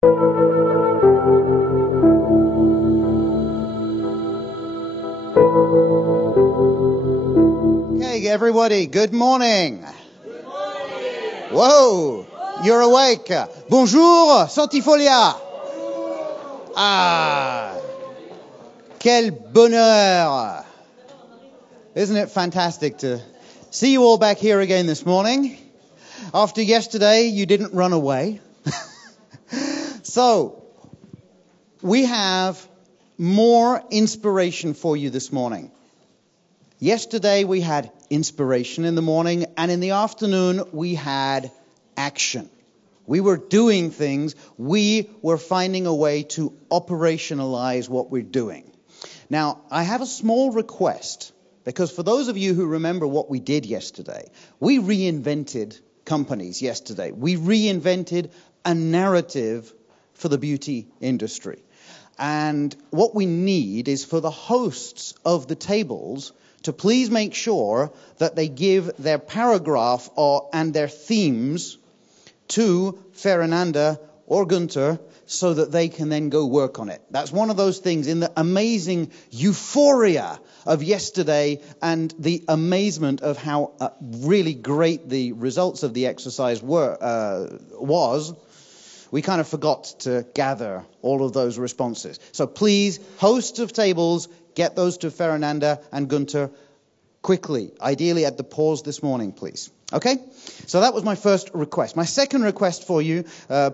Okay, everybody, good morning. Good morning. Whoa, you're awake. Bonjour, Centifolia. Ah, quel bonheur. Isn't it fantastic to see you all back here again this morning? After yesterday, you didn't run away. So, we have more inspiration for you this morning. Yesterday we had inspiration in the morning, and in the afternoon we had action. We were doing things. We were finding a way to operationalize what we're doing. Now, I have a small request, because for those of you who remember what we did yesterday, we reinvented companies yesterday. We reinvented a narrative for the beauty industry. And what we need is for the hosts of the tables to please make sure that they give their paragraph and their themes to Fernanda or Gunther so that they can then go work on it. That's one of those things in the amazing euphoria of yesterday and the amazement of how really great the results of the exercise was. We kind of forgot to gather all of those responses. So please, hosts of tables, get those to Fernanda and Gunther quickly, ideally at the pause this morning, please. Okay? So that was my first request. My second request for you,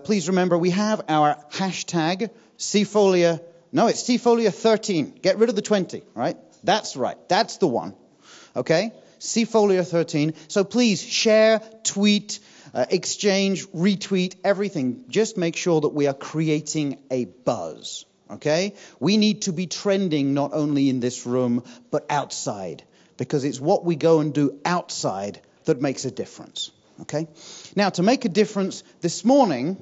please remember we have our hashtag Cfolia. No, it's Cfolia 13. Get rid of the 20, right? That's right. That's the one. Okay? Cfolia 13. So please share, tweet, exchange, retweet, everything. Just make sure that we are creating a buzz, okay? We need to be trending not only in this room, but outside, because it's what we go and do outside that makes a difference, okay? Now, to make a difference this morning,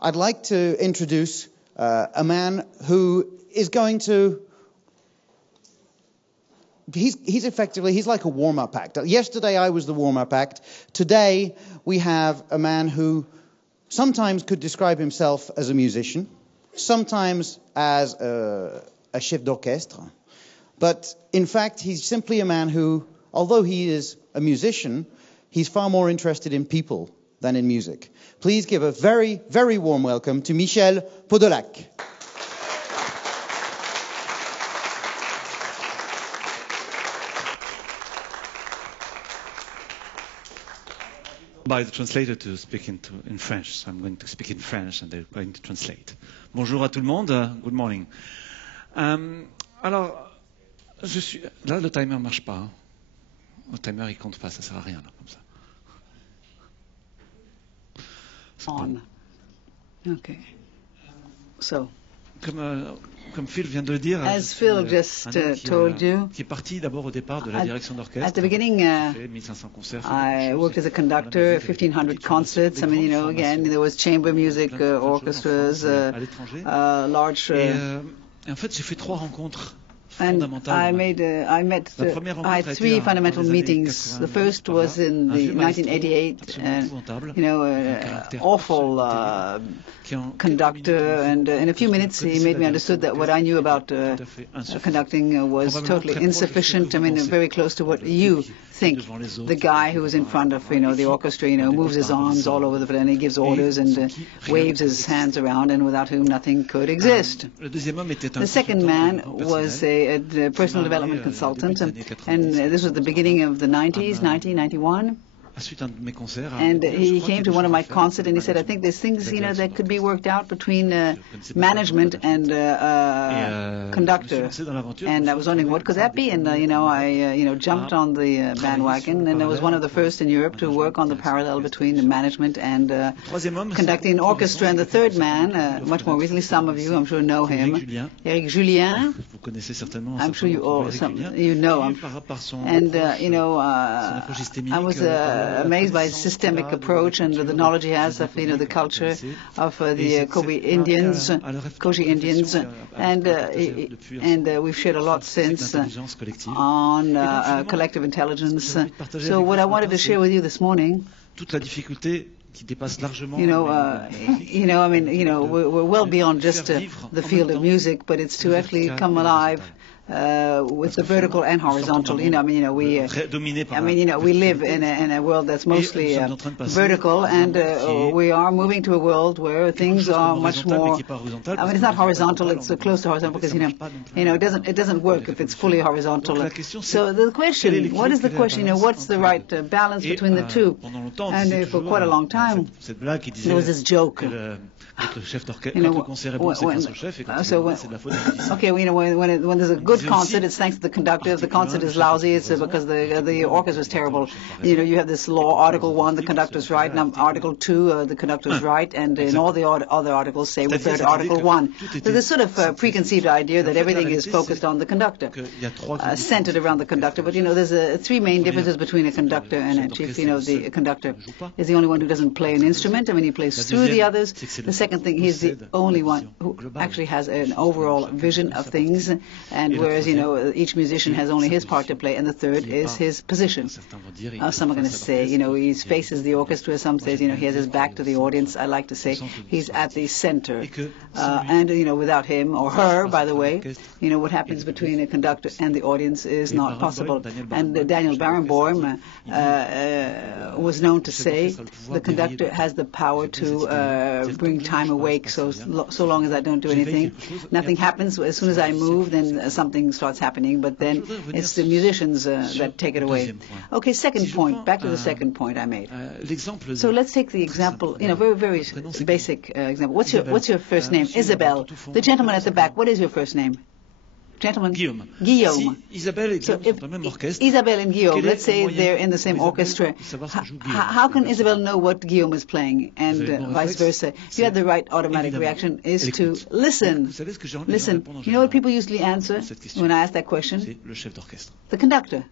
I'd like to introduce a man who is going to... He's like a warm-up act. Yesterday I was the warm-up act. Today we have a man who sometimes could describe himself as a musician, sometimes as a chef d'orchestre. But in fact, he's simply a man who, although he is a musician, he's far more interested in people than in music. Please give a very, very warm welcome to Michel Podolak. By the translator to speak in French, so I'm going to speak in French and they're going to translate. Bonjour à tout le monde, good morning. Alors, là le timer marche pas. Hein. Le timer il compte pas, ça sert à rien là, comme ça. On. Okay. So. Comme Phil vient de le dire, as Phil just told you, qui est parti d'abord au départ de la direction d'orchestre. At the beginning, I worked as a conductor, 1,500 concerts. I mean, you know, again, there was chamber music, orchestras, large. Et en fait, j'ai fait 3 rencontres. And I had 3 fundamental meetings. The first was in the 1988, awful conductor, and in a few minutes he made me understood that what I knew about conducting was totally insufficient. I mean, very close to what you think. The guy who was in front of, the orchestra, moves his arms all over the place and he gives orders and waves his hands around, and without whom nothing could exist. The second man was a personal development consultant, and this was the beginning of the 90s, 1991. And he came to one of my concerts and he said, I think there's things, that could be worked out between management and conductor. And I was wondering, what could that be? And, I jumped on the bandwagon, and I was one of the first in Europe to work on the parallel between the management and conducting an orchestra. And the third man, much more recently, some of you, I'm sure, know him, Eric Julien. I'm sure you all, you know him. And, I was amazed by his systemic approach and the knowledge he has of the culture of the Kogi Indians, and we've shared a lot since on collective intelligence. So what I wanted to share with you this morning qui dépasse largement. We're well beyond just the field of music, but it's to actually come alive with the vertical and horizontal. We live in a world that's mostly vertical, and we are moving to a world where things are much more. It's not horizontal; it's close to horizontal because it doesn't work if it's fully horizontal. So the question, what is the question? What's the right balance between the two? And for quite a long time, there was this joke. When there's a good concert, it's thanks to the conductor. If the concert is lousy, it's because the orchestra is terrible. You have this law, Article 1, the conductor's right, and Article 2, the conductor's right, and in all the other articles say refer to Article 1. So there's sort of preconceived idea that everything is focused on the conductor, centered around the conductor. But there's three main differences between a conductor and a chief. The conductor is the only one who doesn't play an instrument. He plays through the others. The second thing, he's the only one who actually has an overall vision of things, and whereas each musician has only his part to play, and the third is his position. Some are going to say he faces the orchestra. Some say he has his back to the audience. I like to say he's at the center, and without him or her, by the way, what happens between a conductor and the audience is not possible. And Daniel Barenboim was known to say the conductor has the power to bring time awake. So long as I don't do anything, nothing happens. As soon as I move, then something starts happening. But then it's the musicians that take it away. Okay, second point. Back to the second point I made. So let's take the example. Very very basic example. What's your first name? Isabelle. The gentleman at the back. What is your first name? Gentlemen. Guillaume. Si Isabelle et Guillaume sont dans le même orchestre, Isabelle and Guillaume, let's say they're in the same orchestra. How can Isabelle know what Guillaume is playing, and vice versa? You had the right automatic reaction is to listen. Listen. You know what people usually answer when I ask that question? The conductor.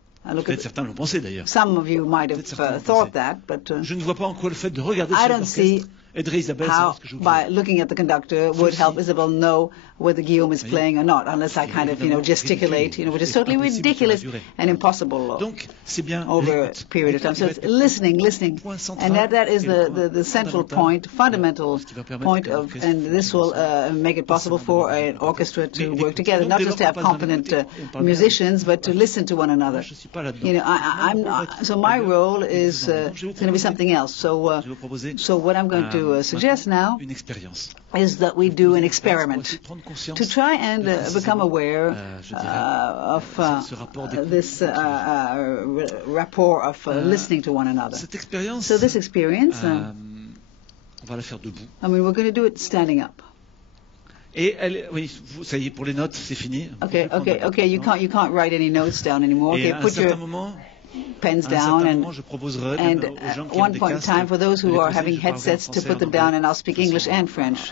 Some of you might have thought that, but I don't see how, by looking at the conduder, would help Isabelle know whether Guillaume is playing or not, unless I kind of, gesticulate, which is totally ridiculous and impossible over a period of time. So it's listening, and that is the central point, fundamental point of, and this will make it possible for an orchestra to work together, not just to have competent musicians, but to listen to one another. I'm not, so my role is going to be something else. So what I'm going to suggest now is that we do an experiment to try and become aware of this rapport of listening to one another. So this experience, we're going to do it standing up. Oui, ça y est, pour les notes, c'est fini. Okay. You can't write any notes down anymore. Okay, put your pens down, and at one point in time, for those who are having headsets, to put them down, and I'll speak English and French,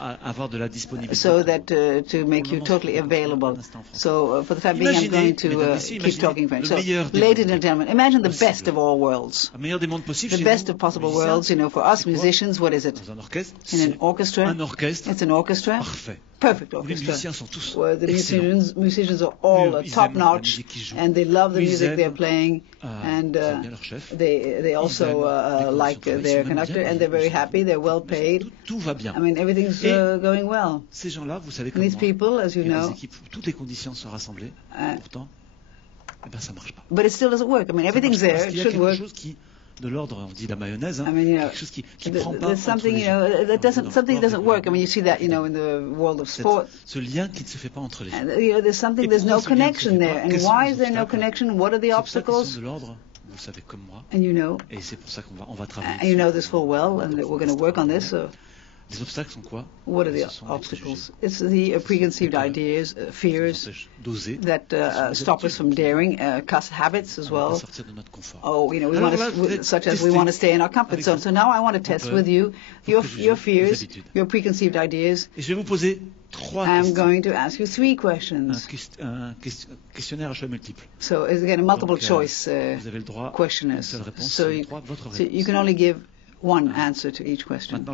so that to make you totally available. So for the time being, I'm going to keep talking French. So, ladies and gentlemen, imagine the best of all worlds, the best of possible worlds. For us musicians, what is it? In an orchestra, it's an orchestra. Perfect orchestra, where the musicians are all top-notch, and they love the music they're playing, and they also like their conductor, and they're very happy, they're well paid. Everything's going well. And these people, as you know, but it still doesn't work. Everything's there, it should work. De l'ordre, on dit la mayonnaise, quelque chose qui prend pas entre les gens. Something doesn't work. You see that, in the world of sport. Ce lien qui ne se fait pas entre les gens. There's no connection there. And why is there no connection? What are the obstacles? De l'ordre, vous le savez comme moi. And et c'est pour ça qu'on va travailler. And you know this full well, and we're going to work on this. Les obstacles sont quoi? What are the obstacles? It's the preconceived ideas, fears that stop us from daring, habits as well. We want to stay in our comfort zone. So now I want to test with you your fears, your preconceived ideas. I'm going to ask you 3 questions. Questionnaire à choix multiple. So it's again a multiple choice questionnaire. So you can only give one answer to each question.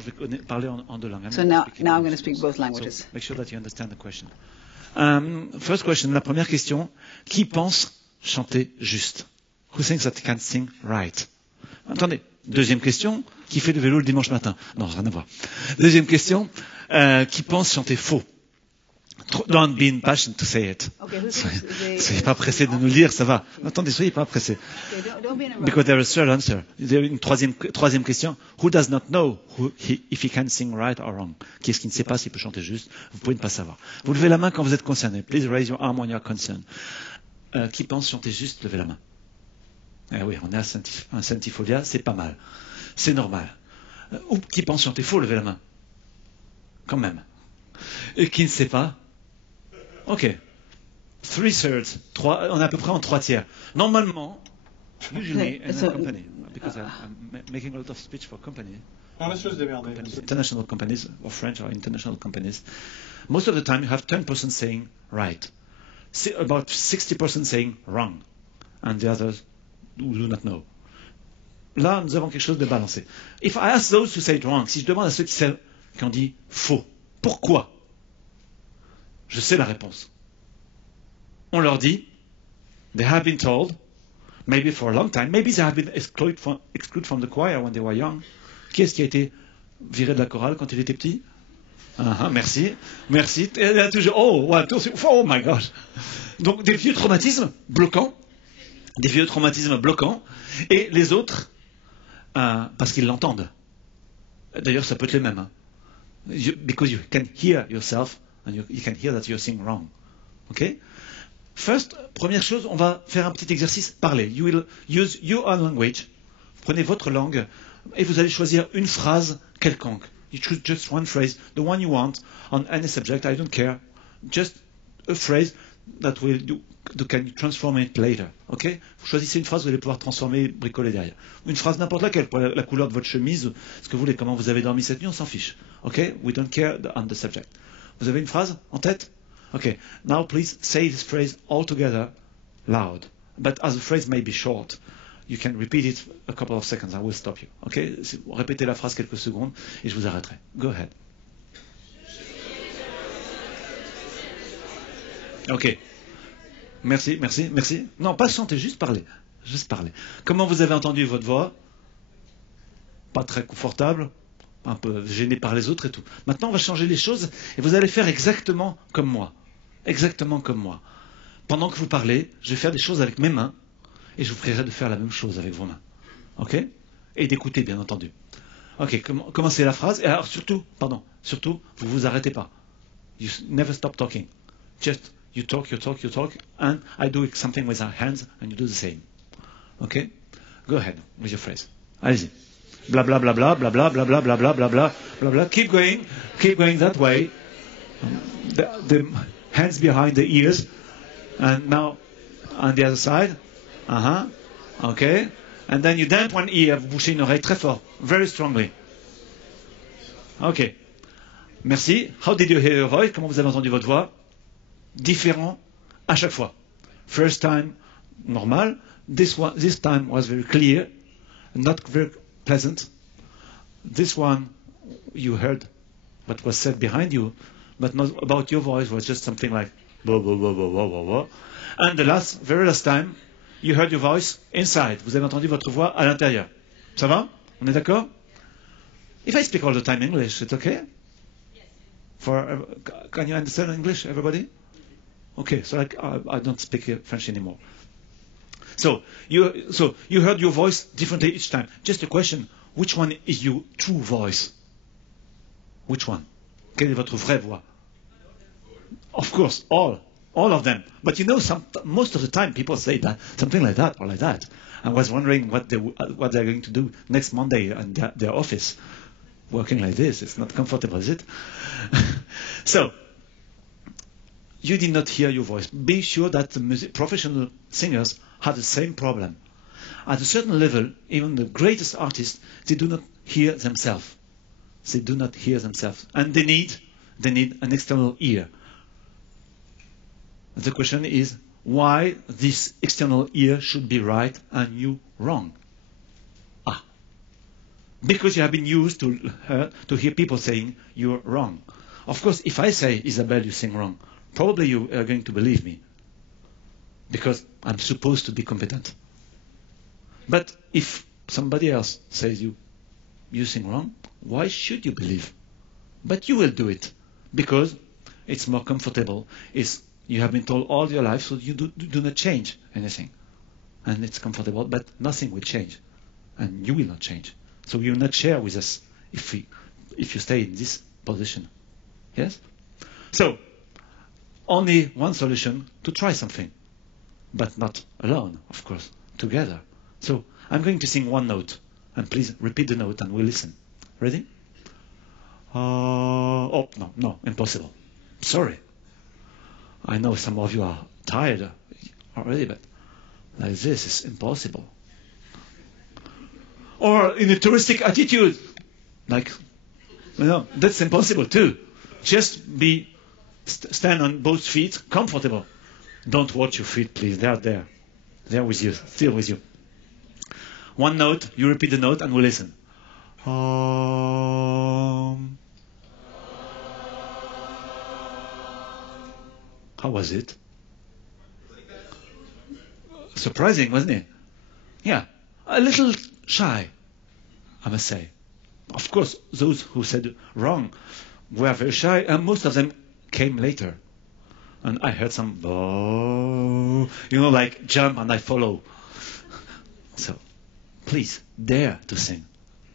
So now I'm going to speak both languages. So make sure that you understand the question. First question, la première question. Qui pense chanter juste? Who thinks that can sing right? Attendez. Deuxième question. Qui fait le vélo le dimanche matin? Non, rien à voir. Deuxième question. Qui pense chanter faux? Don't be impatient to say it. Soyez pas pressés de nous le dire, ça va. Attendez, soyez pas pressés. Because there is a third answer. Il y a une troisième question. Who does not know if he can sing right or wrong? Qui est-ce qui ne sait pas s'il peut chanter juste? Vous pouvez ne pas savoir. Vous levez la main quand vous êtes concerné. Please raise your arm when you are concerned. Qui pense chanter juste? Levez la main. Eh oui, on est à Centifolia, c'est pas mal. C'est normal. Ou qui pense chanter faux? Levez la main. Quand même. Et qui ne sait pas? Ok. 3/3. On est à peu près en 3/3. Normalement, usually in a company, because I'm making a lot of speech for companies, international companies, or French or international companies, most of the time you have 10% saying right, about 60% saying wrong, and the others do not know. Là, nous avons quelque chose de balancé. If I ask those who say it wrong, si je demande à ceux qui ont dit faux, pourquoi? Je sais la réponse. On leur dit, they have been told, maybe for a long time, maybe they have been excluded from the choir when they were young. Qui est-ce qui a été viré de la chorale quand il était petit? Merci. Et toujours, oh my gosh. Donc des vieux traumatismes bloquants, et les autres, parce qu'ils l'entendent. D'ailleurs, ça peut être les mêmes. Because you can hear yourself, and you can hear that you're saying wrong. Okay? First, première chose, on va faire un petit exercice, parler. You will use your own language. Prenez votre langue et vous allez choisir une phrase quelconque. You choose just one phrase, the one you want, on any subject, I don't care. Just a phrase that can you transform it later. Okay? Vous choisissez une phrase, vous allez pouvoir transformer, bricoler derrière. Une phrase n'importe laquelle, pour la couleur de votre chemise, ce que vous voulez, comment vous avez dormi cette nuit, on s'en fiche. Okay? We don't care on the subject. Vous avez une phrase en tête? Okay. Now please say this phrase all together loud. But as the phrase may be short, you can repeat it a couple of seconds. I will stop you. Okay? Répétez la phrase quelques secondes et je vous arrêterai. Go ahead. Ok. Merci. Non, pas chanter, juste parler. Comment vous avez entendu votre voix? Pas très confortable, un peu gêné par les autres et tout. Maintenant, on va changer les choses et vous allez faire exactement comme moi. Pendant que vous parlez, je vais faire des choses avec mes mains et je vous prierai de faire la même chose avec vos mains. Ok? Et d'écouter, bien entendu. Ok, commencez la phrase. Et alors, surtout, vous vous arrêtez pas. You never stop talking. Just, you talk, and I do something with our hands, and you do the same. Ok? Go ahead with your phrase. Allez-y. Bla bla bla bla bla bla bla bla bla bla bla bla bla bla. Keep going that way. The hands behind the ears, and now on the other side. Okay. And then you dent one ear, vous bouchez une oreille très fort, very strongly. Okay. Merci. How did you hear your voice? Comment vous avez entendu votre voix? Différent à chaque fois. First time, normal. This time was very clear, not very pleasant. This one, you heard what was said behind you, but not about your voice, was just something like blah, blah, blah, blah, blah, blah. And the very last time, you heard your voice inside. Vous avez entendu votre voix à l'intérieur. Ça va? On est d'accord? If I speak all the time English, it's okay? Yes. Can you understand English, everybody? Okay, so I don't speak French anymore. So you heard your voice differently each time. Just a question, which one is your true voice? Which one? Quelle est votre vraie voix? Of course, all of them. But you know, most of the time people say that, something like that or like that. I was wondering what they're going to do next Monday in their office. Working like this, it's not comfortable, is it? So, you did not hear your voice. Be sure that the professional singers have the same problem. At a certain level, even the greatest artists, they do not hear themselves. And they need an external ear. The question is why this external ear should be right and you wrong. Because you have been used to hear people saying you're wrong. Of course, if I say, Isabelle, you sing wrong, probably you are going to believe me. Because I'm supposed to be competent. But if somebody else says you you sing wrong, why should you believe? But you will do it because it's more comfortable. You have been told all your life, so you do not change anything. And it's comfortable, but nothing will change. And you will not change. So you will not share with us if you stay in this position. Yes? So, only one solution: to try something. But not alone, of course, together. So, I'm going to sing one note. And please repeat the note and we'll listen. Ready? Oh, no, impossible. Sorry. I know some of you are tired already, but like this is impossible. Or in a touristic attitude, like, that's impossible too. Just stand on both feet, comfortable. Don't watch your feet, please. They are there. They are with you, still with you. One note, you repeat the note and we'll listen. How was it? Surprising, wasn't it? Yeah, a little shy, I must say. Of course, those who said wrong were very shy, and most of them came later. And I heard some, like jump and I follow. So, please, dare to sing.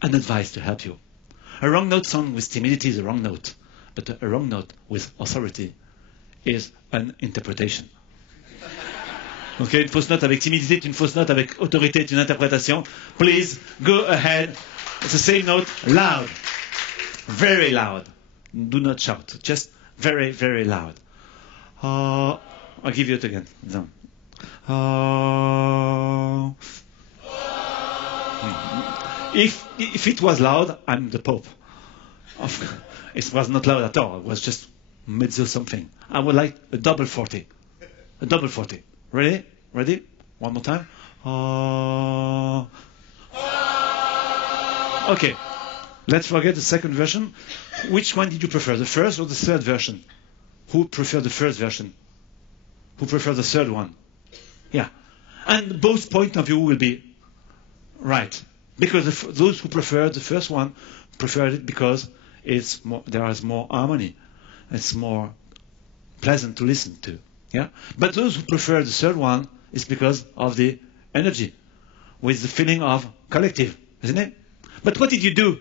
An advice to help you. A wrong note sung with timidity is a wrong note, but a wrong note with authority is an interpretation. Ok, une fausse note avec timidité est une fausse note, avec autorité est une interprétation. Please go ahead. It's the same note, loud, very loud. Do not shout, just very, very loud. I'll give you it again. If it was loud, I'm the Pope. It was not loud at all. It was just mezzo something. I would like a double 40. A double 40. Ready? Ready? One more time. Okay. Let's forget the second version. Which one did you prefer? The first or the third version? Who preferred the first version? Who preferred the third one? Yeah. And both point of view will be right. Because those who preferred the first one preferred it because there is more harmony. It's more pleasant to listen to. Yeah? But those who prefer the third one is because of the energy, with the feeling of collective, isn't it? But what did you do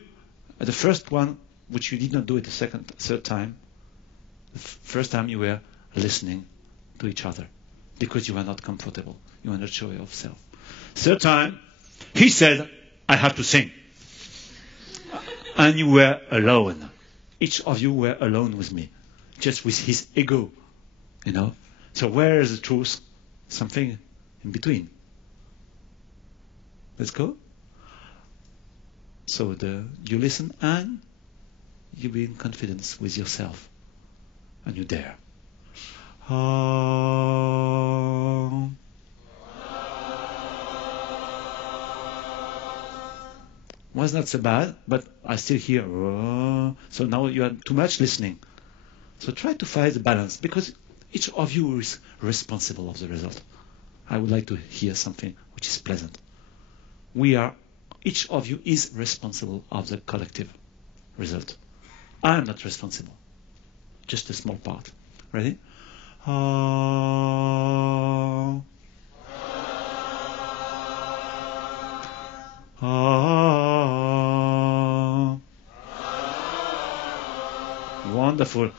at the first one, which you did not do it the third time? The first time you were listening to each other because you were not comfortable. You were not sure of yourself. Third time, he said, I have to sing. And you were alone. Each of you were alone with me, just with his ego, So where is the truth? Something in between. Let's go. So you listen and you be in confidence with yourself. And you dare. Was not so bad, but I still hear. So now you are too much listening. So try to find the balance, because each of you is responsible of the result. I would like to hear something which is pleasant. Each of you is responsible of the collective result. I am not responsible. Just a small part. Ready? Wonderful.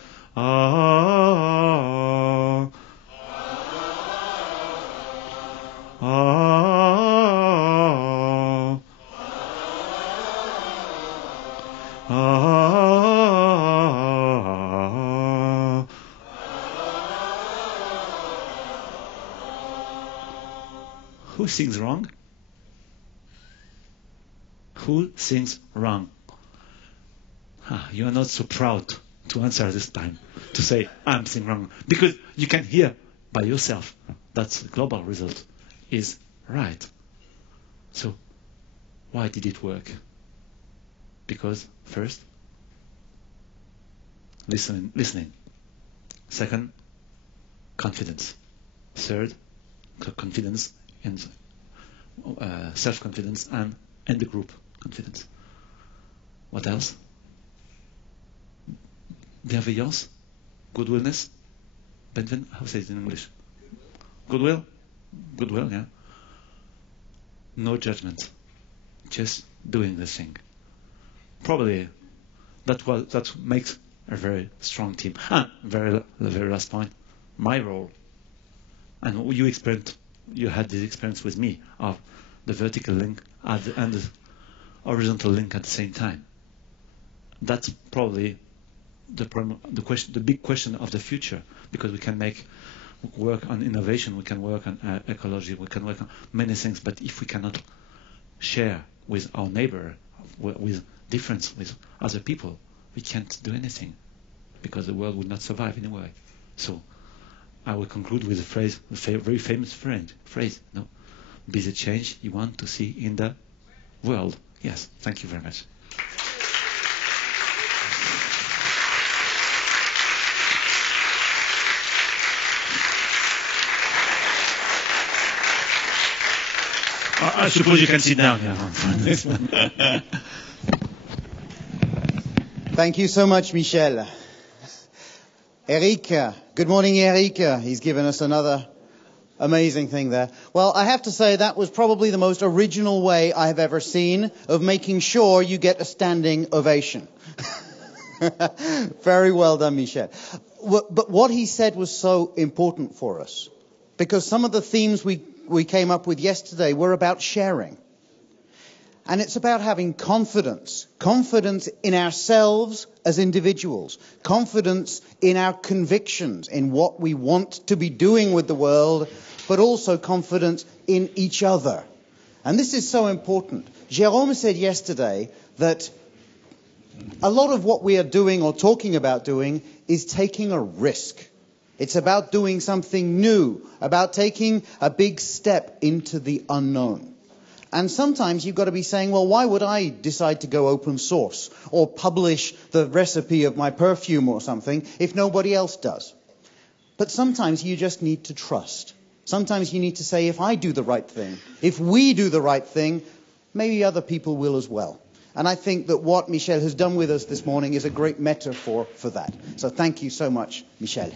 Who sings wrong? Who sings wrong? You are not so proud to answer this time, to say, I'm singing wrong. Because you can hear by yourself that the global result is right. So, why did it work? Because, first, listening. Second, confidence. Third, confidence and self-confidence and the group confidence. What else? Bienveillance? Goodwillness? How say it in English? Goodwill? Goodwill, yeah. No judgment. Just doing the thing. Probably that makes a very strong team. The very last point. My role. And you had this experience with me of the vertical link and the horizontal link at the same time. That's probably the big question of the future, because we can work on innovation, we can work on ecology, we can work on many things, but if we cannot share with our neighbor, with difference with other people, we can't do anything, because the world would not survive anyway. So I will conclude with a very famous phrase, no? Be the change you want to see in the world. Yes, thank you very much. I suppose you can sit down now. Thank you so much, Michel. Eric, good morning, Eric. He's given us another amazing thing there. Well, I have to say that was probably the most original way I have ever seen of making sure you get a standing ovation. Very well done, Michel. But what he said was so important for us, because some of the themes we came up with yesterday were about sharing. And it's about having confidence in ourselves as individuals, confidence in our convictions, in what we want to be doing with the world, but also confidence in each other. And this is so important. Jérôme said yesterday that a lot of what we are doing or talking about doing is taking a risk. It's about doing something new, about taking a big step into the unknown. And sometimes you've got to be saying, well, why would I decide to go open source or publish the recipe of my perfume or something if nobody else does? But sometimes you just need to trust. Sometimes you need to say, if I do the right thing, if we do the right thing, maybe other people will as well. And I think that what Michel has done with us this morning is a great metaphor for that. So thank you so much, Michel.